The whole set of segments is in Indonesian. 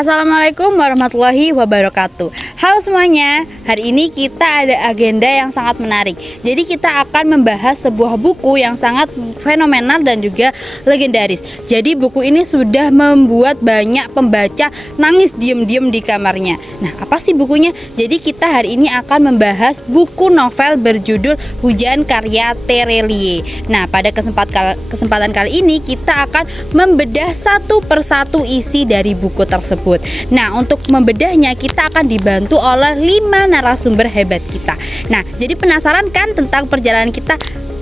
Assalamualaikum warahmatullahi wabarakatuh. Halo semuanya, hari ini kita ada agenda yang sangat menarik. Jadi kita akan membahas sebuah buku yang sangat fenomenal dan juga legendaris. Jadi buku ini sudah membuat banyak pembaca nangis diem-diem di kamarnya. Nah, apa sih bukunya? Jadi kita hari ini akan membahas buku novel berjudul Hujan karya Terelie. Nah, pada kesempatan kali ini kita akan membedah satu persatu isi dari buku tersebut. Nah, untuk membedahnya kita akan dibantu oleh 5 narasumber hebat kita. Nah, jadi penasaran kan tentang perjalanan kita?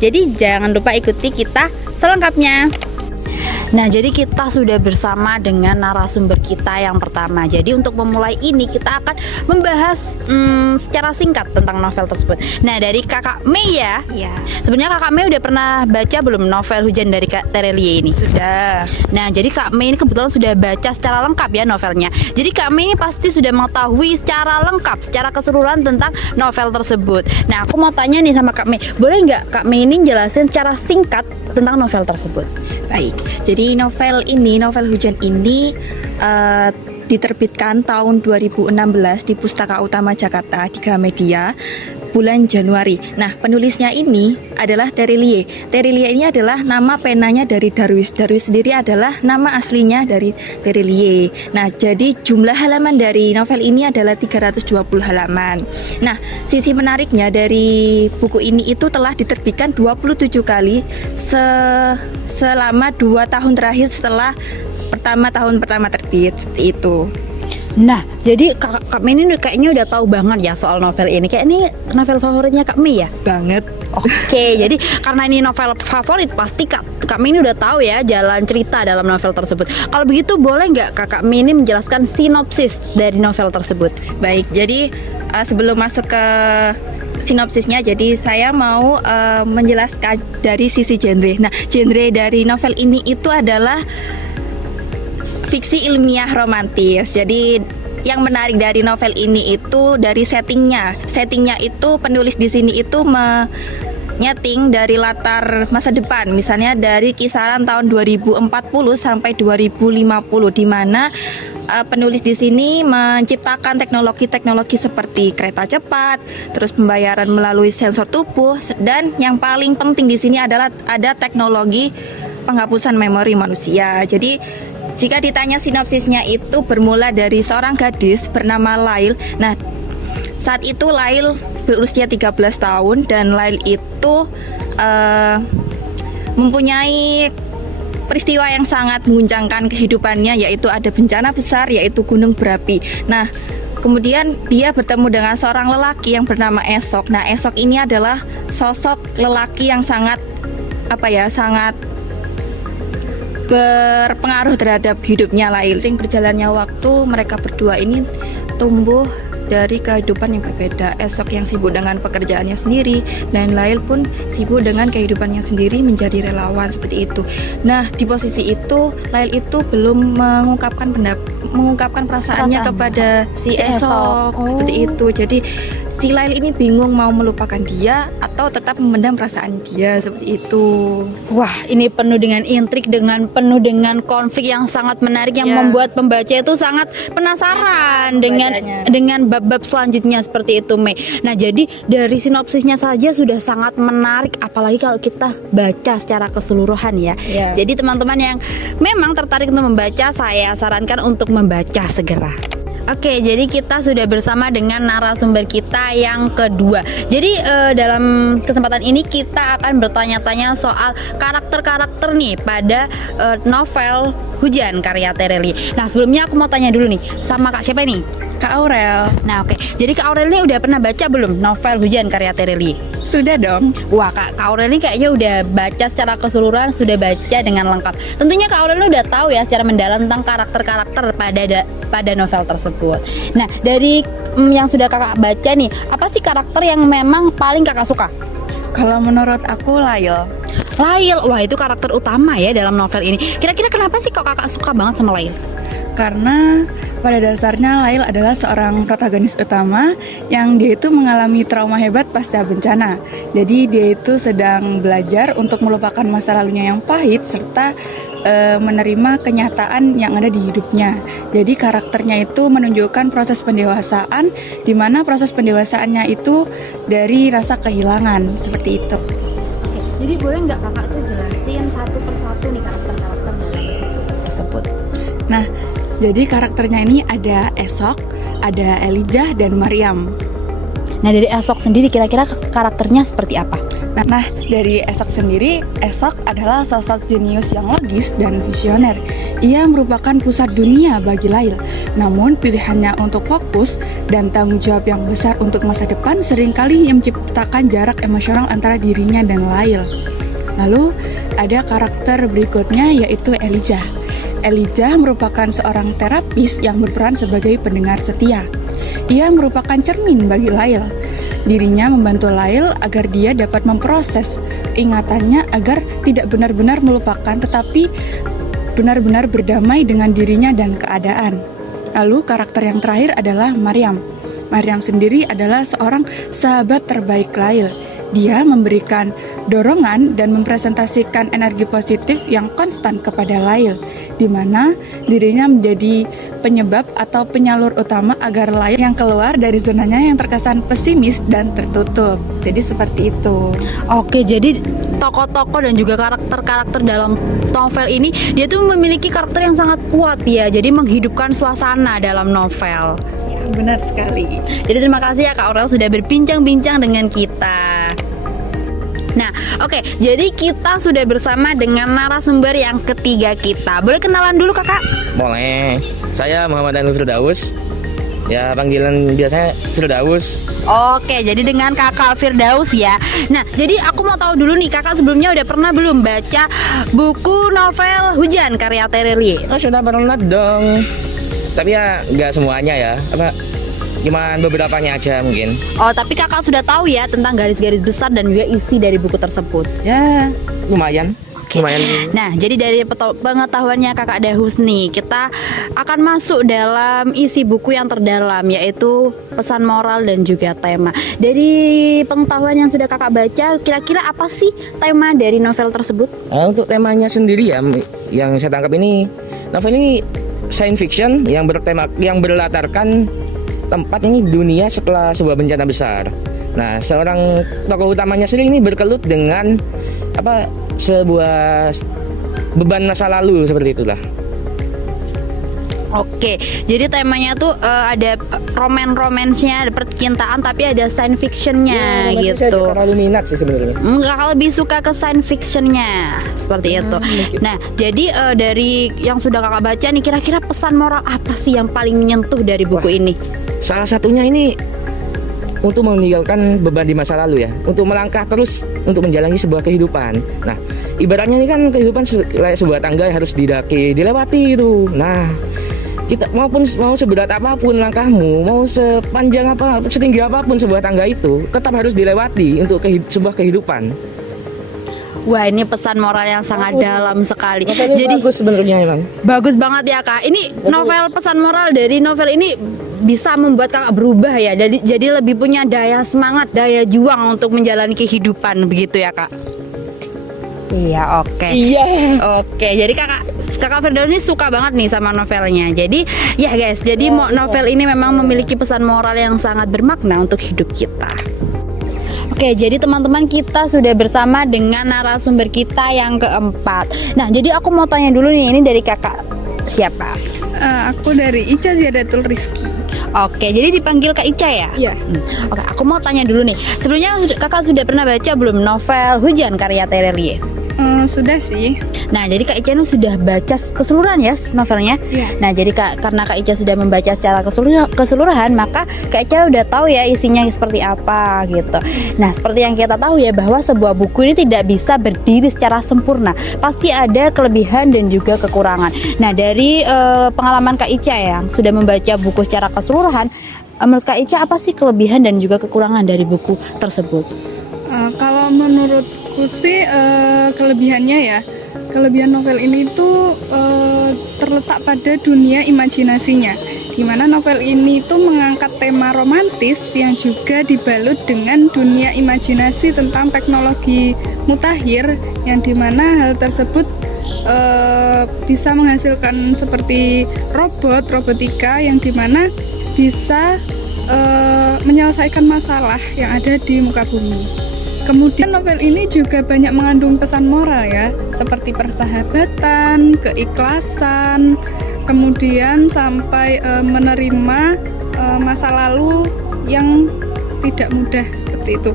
Jadi jangan lupa ikuti kita selengkapnya. Nah, jadi kita sudah bersama dengan narasumber kita yang pertama. Jadi untuk memulai ini kita akan membahas secara singkat tentang novel tersebut. Nah, dari Kakak Mei ya. Ya, Sebenarnya Kakak Mei udah pernah baca belum novel Hujan dari Kak Terelie ini? sudah. Nah, jadi Kak Mei ini kebetulan sudah baca secara lengkap ya novelnya. Jadi Kak Mei ini pasti sudah mengetahui secara lengkap, secara keseluruhan tentang novel tersebut. Nah, aku mau tanya nih sama Kak Mei, boleh nggak Kak Mei ini jelasin secara singkat tentang novel tersebut? Baik. Jadi novel Hujan ini diterbitkan tahun 2016 di Pustaka Utama Jakarta di Gramedia bulan Januari. Nah, penulisnya ini adalah Terelie. Terelie ini adalah nama penanya dari Darwis. Darwis sendiri adalah nama aslinya dari Terelie. Nah, jadi jumlah halaman dari novel ini adalah 320 halaman. Nah, sisi menariknya dari buku ini itu telah diterbitkan 27 kali selama 2 tahun terakhir setelah tahun pertama terbit, seperti itu. Nah, jadi Kak Mei ini kayaknya udah tahu banget ya soal novel ini. Kayak ini novel favoritnya Kak Mei ya? Banget. Oke, jadi karena ini novel favorit, pasti Kak Mei ini udah tahu ya jalan cerita dalam novel tersebut. Kalau begitu boleh nggak Kak Mei ini menjelaskan sinopsis dari novel tersebut? Baik, jadi sebelum masuk ke sinopsisnya, jadi saya mau menjelaskan dari sisi genre. Nah, genre dari novel ini itu adalah fiksi ilmiah romantis. Jadi yang menarik dari novel ini itu dari settingnya. Settingnya itu penulis di sini itu menyeting dari latar masa depan. Misalnya dari kisaran tahun 2040 sampai 2050, di mana penulis di sini menciptakan teknologi seperti kereta cepat, terus pembayaran melalui sensor tubuh, dan yang paling penting di sini adalah ada teknologi penghapusan memori manusia. Jadi jika ditanya sinopsisnya itu bermula dari seorang gadis bernama Lail. Nah, saat itu Lail berusia 13 tahun dan Lail itu mempunyai peristiwa yang sangat mengguncangkan kehidupannya, yaitu ada bencana besar, yaitu gunung berapi. Nah, kemudian dia bertemu dengan seorang lelaki yang bernama Esok. Nah, Esok ini adalah sosok lelaki yang sangat sangat berpengaruh terhadap hidupnya Lail. Sering berjalannya waktu, mereka berdua ini tumbuh dari kehidupan yang berbeda. Esok yang sibuk dengan pekerjaannya sendiri, dan Lail pun sibuk dengan kehidupannya sendiri menjadi relawan, seperti itu. Nah, di posisi itu Lail itu belum mengungkapkan perasaannya kepada si Esok. Seperti itu. Jadi si Lail ini bingung mau melupakan dia atau tetap memendam perasaan dia, seperti itu. Wah, ini penuh dengan intrik, penuh dengan konflik yang sangat menarik yang membuat pembaca itu sangat penasaran dengan bab-bab selanjutnya, seperti itu, Mei. Nah, jadi dari sinopsisnya saja sudah sangat menarik, apalagi kalau kita baca secara keseluruhan ya. Jadi teman-teman yang memang tertarik untuk membaca, saya sarankan untuk membaca segera. Oke, jadi kita sudah bersama dengan narasumber kita yang kedua. Jadi dalam kesempatan ini kita akan bertanya-tanya soal karakter-karakter nih pada novel Hujan karya Terelie. Nah, sebelumnya aku mau tanya dulu nih sama Kak siapa nih? Kak Aurel. Nah, oke. Jadi Kak Aurel ini udah pernah baca belum novel Hujan karya Terelie? Sudah dong. Wah, Kak Aurel ini kayaknya udah baca secara keseluruhan, sudah baca dengan lengkap. Tentunya Kak Aurel udah tahu ya secara mendalam tentang karakter-karakter pada novel tersebut. Nah, dari yang sudah Kakak baca nih, apa sih karakter yang memang paling Kakak suka? Kalau menurut aku Lail. Wah, itu karakter utama ya dalam novel ini. Kira-kira kenapa sih kok Kakak suka banget sama Lail? Karena pada dasarnya Lail adalah seorang protagonis utama yang dia itu mengalami trauma hebat pasca bencana. Jadi dia itu sedang belajar untuk melupakan masa lalunya yang pahit serta menerima kenyataan yang ada di hidupnya. Jadi karakternya itu menunjukkan proses pendewasaan, di mana proses pendewasaannya itu dari rasa kehilangan, seperti itu. Oke, jadi boleh nggak kakak tuh jelasin satu persatu nih karakter-karakter dalam buku tersebut? Nah, jadi karakternya ini ada Esok, ada Elijah, dan Maryam. Nah, dari Esok sendiri kira-kira karakternya seperti apa? Nah, dari Esok sendiri, Esok adalah sosok jenius yang logis dan visioner. Ia merupakan pusat dunia bagi Lail. Namun, pilihannya untuk fokus dan tanggung jawab yang besar untuk masa depan seringkali menciptakan jarak emosional antara dirinya dan Lail. Lalu, ada karakter berikutnya yaitu Elijah. Elijah merupakan seorang terapis yang berperan sebagai pendengar setia. Ia merupakan cermin bagi Lail. Dirinya membantu Lail agar dia dapat memproses ingatannya agar tidak benar-benar melupakan, tetapi benar-benar berdamai dengan dirinya dan keadaan. Lalu karakter yang terakhir adalah Maryam. Maryam sendiri adalah seorang sahabat terbaik Lail. Dia memberikan dorongan dan mempresentasikan energi positif yang konstan kepada Lail, di mana dirinya menjadi penyebab atau penyalur utama agar Lail yang keluar dari zonanya yang terkesan pesimis dan tertutup. Jadi seperti itu. Oke, jadi tokoh-tokoh dan juga karakter-karakter dalam novel ini dia tuh memiliki karakter yang sangat kuat ya. Jadi menghidupkan suasana dalam novel. Benar sekali. Jadi terima kasih ya Kak Aurel sudah berbincang-bincang dengan kita. Nah, oke, jadi kita sudah bersama dengan narasumber yang ketiga kita. Boleh kenalan dulu Kakak? Boleh. Saya Muhammad Anwar Firdaus. Ya, panggilan biasanya Firdaus. Oke, jadi dengan Kakak Firdaus ya. Nah, jadi aku mau tahu dulu nih, Kakak sebelumnya udah pernah belum baca buku novel Hujan karya Terelie? Oh, sudah pernah dong. Tapi ya nggak semuanya ya. Cuman beberapanya aja mungkin. Oh, tapi Kakak sudah tahu ya tentang garis-garis besar dan juga isi dari buku tersebut. Ya, lumayan. Lumayan. Nah, jadi dari pengetahuannya Kakak Dahus nih, kita akan masuk dalam isi buku yang terdalam, yaitu pesan moral dan juga tema. Dari pengetahuan yang sudah Kakak baca, kira-kira apa sih tema dari novel tersebut? Untuk temanya sendiri ya, yang saya tangkap ini, novel ini science fiction yang berlatarkan tempat ini dunia setelah sebuah bencana besar. Nah, seorang tokoh utamanya sendiri ini berkelut dengan sebuah beban masa lalu seperti itulah. Oke, jadi temanya tuh ada romansnya, ada percintaan, tapi ada science fictionnya Ya, gitu. saya terlalu minat sih sebenarnya. Enggak, kalau lebih suka ke science fictionnya seperti itu. Mungkin. Nah, jadi dari yang sudah Kakak baca nih, kira-kira pesan moral apa sih yang paling menyentuh dari buku ini? Salah satunya ini untuk meninggalkan beban di masa lalu ya, untuk melangkah terus untuk menjalani sebuah kehidupan. Nah, ibaratnya ini kan kehidupan kayak sebuah tangga yang harus didaki, dilewati itu. Nah, kita mau seberat apapun langkahmu, mau sepanjang setinggi apapun sebuah tangga itu, tetap harus dilewati untuk sebuah kehidupan. Wah, ini pesan moral yang sangat dalam sekali. Jadi bagus sebenarnya emang. Bagus banget ya Kak. Ini novel, pesan moral dari novel ini bisa membuat Kakak berubah ya. Jadi lebih punya daya semangat, daya juang untuk menjalani kehidupan, begitu ya Kak? Iya, oke. Iya. Oke, jadi Kakak Firdaus ini suka banget nih sama novelnya. Jadi ya guys, jadi novel ini memang memiliki pesan moral yang sangat bermakna untuk hidup kita. Oke, jadi teman-teman, kita sudah bersama dengan narasumber kita yang keempat. Nah, jadi aku mau tanya dulu nih, ini dari Kakak siapa? Aku dari Ica Ziyadatul Rizky. Oke, jadi dipanggil Kak Ica ya? Iya. Oke, aku mau tanya dulu nih. Sebelumnya Kakak sudah pernah baca belum novel Hujan karya Terelie? Sudah sih. Nah, jadi Kak Ica ini sudah baca keseluruhan ya novelnya? Iya. Nah, jadi karena Kak Ica sudah membaca secara keseluruhan, maka Kak Ica udah tahu ya isinya seperti apa gitu. Nah, seperti yang kita tahu ya, bahwa sebuah buku ini tidak bisa berdiri secara sempurna. Pasti ada kelebihan dan juga kekurangan. Nah, dari pengalaman Kak Ica yang sudah membaca buku secara keseluruhan, menurut Kak Ica apa sih kelebihan dan juga kekurangan dari buku tersebut? Kalau menurutku sih kelebihannya kelebihan novel ini tuh terletak pada dunia imajinasinya, di mana novel ini tuh mengangkat tema romantis yang juga dibalut dengan dunia imajinasi tentang teknologi mutakhir, yang dimana hal tersebut bisa menghasilkan seperti robotika yang dimana bisa menyelesaikan masalah yang ada di muka bumi. Kemudian novel ini juga banyak mengandung pesan moral ya, seperti persahabatan, keikhlasan, kemudian sampai menerima masa lalu yang tidak mudah seperti itu.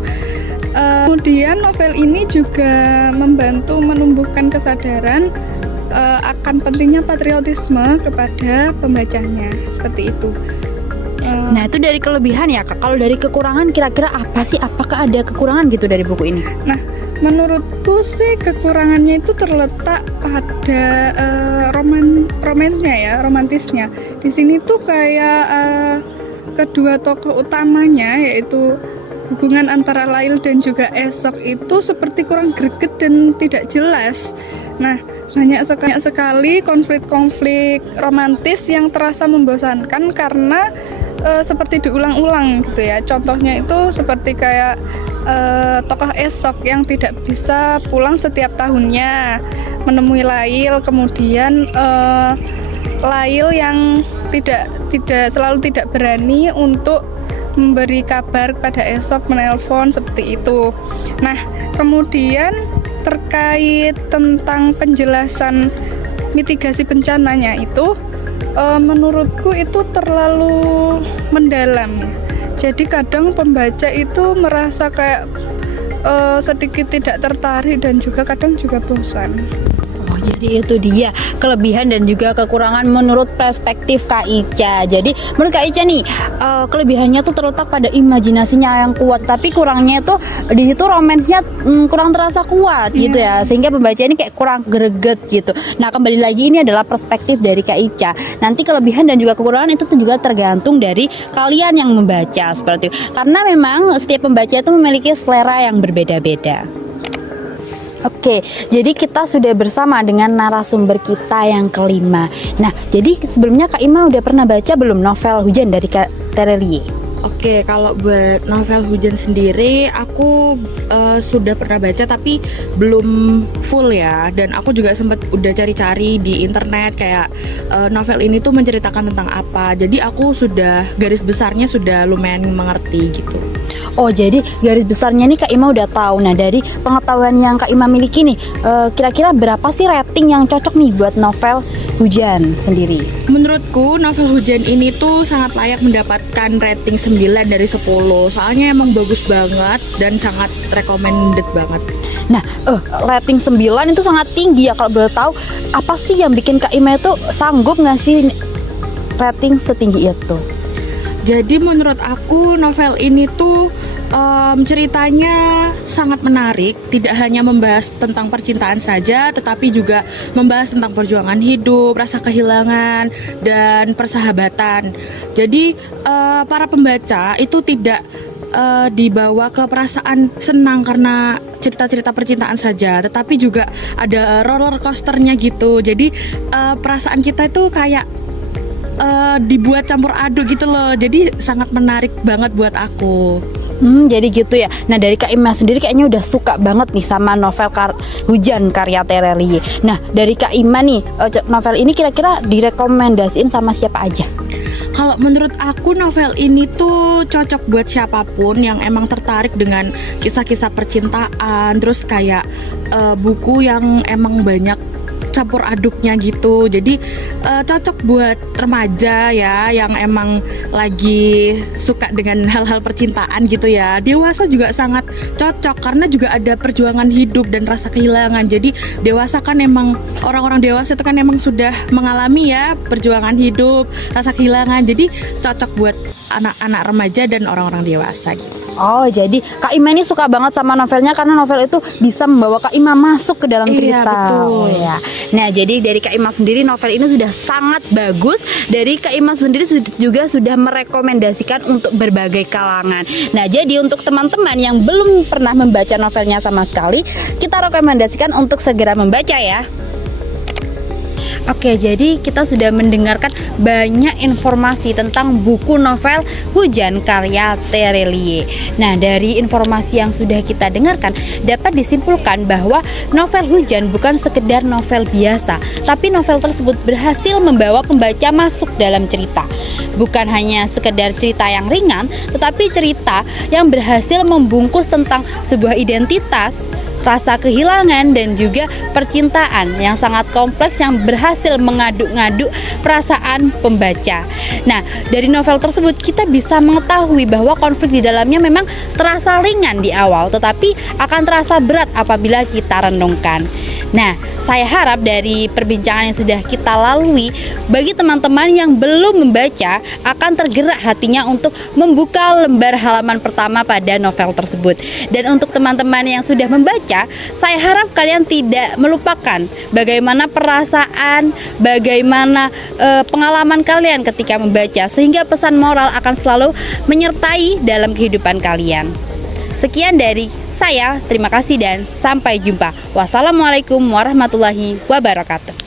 Kemudian novel ini juga membantu menumbuhkan kesadaran akan pentingnya patriotisme kepada pembacanya, seperti itu. Nah, itu dari kelebihan ya, Kak. Kalau dari kekurangan kira-kira apa sih? Apakah ada kekurangan gitu dari buku ini? Nah, menurutku sih kekurangannya itu terletak pada romantisnya. Di sini tuh kayak kedua tokoh utamanya, yaitu hubungan antara Lail dan juga Esok itu seperti kurang greget dan tidak jelas. Nah, banyak sekali konflik-konflik romantis yang terasa membosankan karena seperti diulang-ulang gitu ya. Contohnya itu seperti kayak tokoh Esok yang tidak bisa pulang setiap tahunnya menemui Lail, kemudian Lail yang selalu tidak berani untuk memberi kabar kepada Esok, menelpon seperti itu. Nah, kemudian terkait tentang penjelasan mitigasi bencananya itu menurutku itu terlalu mendalam ya. Jadi kadang pembaca itu merasa kayak sedikit tidak tertarik dan juga kadang juga bosan. Oh, jadi itu dia kelebihan dan juga kekurangan menurut perspektif Kak Ica. Jadi menurut Kak Ica nih, kelebihannya tuh terletak pada imajinasinya yang kuat, tapi kurangnya itu di situ romansnya kurang terasa kuat gitu ya, sehingga pembaca ini kayak kurang greget gitu. Nah, kembali lagi ini adalah perspektif dari Kak Ica. Nanti kelebihan dan juga kekurangan itu tuh juga tergantung dari kalian yang membaca seperti itu. Karena memang setiap pembaca itu memiliki selera yang berbeda-beda. Oke, jadi kita sudah bersama dengan narasumber kita yang kelima. Nah, jadi sebelumnya Kak Ima udah pernah baca belum novel Hujan dari Kak Terelie? Oke, kalau buat novel Hujan sendiri aku sudah pernah baca tapi belum full ya. Dan aku juga sempat udah cari-cari di internet kayak novel ini tuh menceritakan tentang apa. Jadi aku sudah garis besarnya sudah lumayan mengerti gitu. Oh, jadi garis besarnya nih Kak Ima udah tahu. Nah, dari pengetahuan yang Kak Ima miliki nih, kira-kira berapa sih rating yang cocok nih buat novel Hujan sendiri? Menurutku novel Hujan ini tuh sangat layak mendapatkan rating 9 dari 10. Soalnya emang bagus banget dan sangat recommended banget. Nah, rating 9 itu sangat tinggi ya. Kalau boleh tahu, apa sih yang bikin Kak Ima itu sanggup ngasih rating setinggi itu? Jadi menurut aku novel ini tuh ceritanya sangat menarik. Tidak hanya membahas tentang percintaan saja, tetapi juga membahas tentang perjuangan hidup, rasa kehilangan, dan persahabatan. Jadi para pembaca itu tidak dibawa ke perasaan senang karena cerita-cerita percintaan saja, tetapi juga ada roller coasternya gitu. Jadi perasaan kita itu kayak dibuat campur aduk gitu loh. Jadi sangat menarik banget buat aku. Jadi gitu ya. Nah, dari Kak Ima sendiri kayaknya udah suka banget nih sama novel Hujan karya Terelie. Nah, dari Kak Ima nih, novel ini kira-kira direkomendasiin sama siapa aja? Kalau menurut aku novel ini tuh cocok buat siapapun yang emang tertarik dengan kisah-kisah percintaan, terus kayak buku yang emang banyak campur aduknya gitu. Jadi cocok buat remaja ya yang emang lagi suka dengan hal-hal percintaan gitu ya. Dewasa juga sangat cocok karena juga ada perjuangan hidup dan rasa kehilangan. Jadi dewasa kan emang orang-orang dewasa itu kan emang sudah mengalami ya perjuangan hidup, rasa kehilangan. Jadi cocok buat anak-anak remaja dan orang-orang dewasa gitu. Oh, jadi Kak Ima ini suka banget sama novelnya karena novel itu bisa membawa Kak Ima masuk ke dalam cerita. Iya, betul. Oh, ya. Nah, jadi dari Kak Ima sendiri novel ini sudah sangat bagus. Dari Kak Ima sendiri juga sudah merekomendasikan untuk berbagai kalangan. Nah, jadi untuk teman-teman yang belum pernah membaca novelnya sama sekali, kita rekomendasikan untuk segera membaca ya. Oke, jadi kita sudah mendengarkan banyak informasi tentang buku novel Hujan karya Terelie. Nah, dari informasi yang sudah kita dengarkan dapat disimpulkan bahwa novel Hujan bukan sekedar novel biasa, tapi novel tersebut berhasil membawa pembaca masuk dalam cerita. Bukan hanya sekedar cerita yang ringan, tetapi cerita yang berhasil membungkus tentang sebuah identitas, rasa kehilangan, dan juga percintaan yang sangat kompleks yang berhasil mengaduk-ngaduk perasaan pembaca. Nah, dari novel tersebut kita bisa mengetahui bahwa konflik di dalamnya memang terasa ringan di awal, tetapi akan terasa berat apabila kita renungkan. Nah, saya harap dari perbincangan yang sudah kita lalui, bagi teman-teman yang belum membaca akan tergerak hatinya untuk membuka lembar halaman pertama pada novel tersebut. Dan untuk teman-teman yang sudah membaca, saya harap kalian tidak melupakan bagaimana perasaan, bagaimana pengalaman kalian ketika membaca, sehingga pesan moral akan selalu menyertai dalam kehidupan kalian. Sekian dari saya, terima kasih dan sampai jumpa. Wassalamualaikum warahmatullahi wabarakatuh.